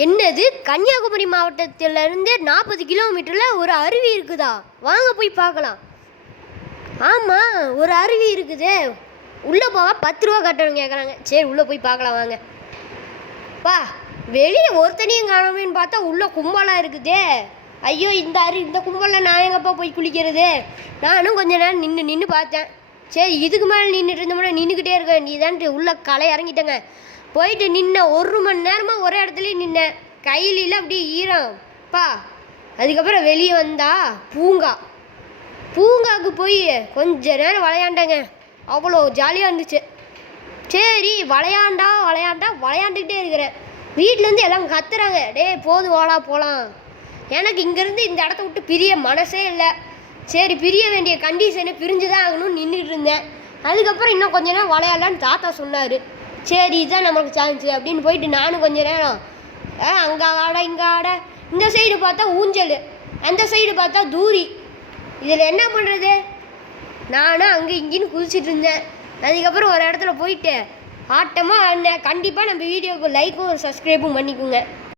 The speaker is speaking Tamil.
என்னது, கன்னியாகுமரி மாவட்டத்திலேருந்து 40 கிலோமீட்டரில் ஒரு அருவி இருக்குதா? வாங்க போய் பார்க்கலாம். ஆமாம், ஒரு அருவி இருக்குது. உள்ளே போக 10 ரூபா கட்டணும் கேட்குறாங்க. சரி, உள்ளே போய் பார்க்கலாம் வாங்க. பா, வெளியே ஒருத்தனையும் காணாமேன்னு பார்த்தா உள்ளே கும்பலாக இருக்குதே. ஐயோ, இந்த கும்பலில் நான் எங்கப்பா போய் குளிக்கிறது? நானும் கொஞ்ச நேரம் நின்று பார்த்தேன். சரி, இதுக்கு மேலே நின்றுட்டு இருந்தோம்னா நின்றுக்கிட்டே இருக்க வேண்டியதான்ட்டு உள்ளே களை இறங்கிட்டேங்க. போயிட்டு நின்ன 1 மணி நேரமாக ஒரே இடத்துலையும் நின்னேன். கையில அப்படியே ஈரம் பா. அதுக்கப்புறம் வெளியே வந்தா பூங்காவுக்கு போய் கொஞ்ச நேரம் விளையாண்டேங்க. அவ்வளோ ஜாலியாக இருந்துச்சு. சரி, விளையாண்டுக்கிட்டே இருக்கிறேன். வீட்டிலேருந்து எல்லாம் கத்துறாங்க, டே போது வாடா போகலாம். எனக்கு இங்கேருந்து இந்த இடத்த விட்டு பிரிய மனசே இல்லை. சரி, பிரிய வேண்டிய கண்டிஷனு, பிரிஞ்சு தான் ஆகணும்னு நின்றுட்டு இருந்தேன். அதுக்கப்புறம் இன்னும் கொஞ்ச நேரம் விளையாடலான்னு தாத்தா சொன்னார். சரி, இதுதான் நமக்கு சான்ஸு அப்படின்னு போயிட்டு நானும் கொஞ்ச நேரம் அங்கே ஆட இங்கே ஆட. இந்த சைடு பார்த்தா ஊஞ்சல், அந்த சைடு பார்த்தா தூரி. இதில் என்ன பண்ணுறது? நானும் அங்கே இங்கேன்னு குதிச்சுட்டு இருந்தேன். அதுக்கப்புறம் ஒரு இடத்துல போயிட்டு ஆட்டமாக ஆடினேன். கண்டிப்பாக நம்ம வீடியோவுக்கு லைக்கும் ஒரு சப்ஸ்கிரைபும் பண்ணிக்கோங்க.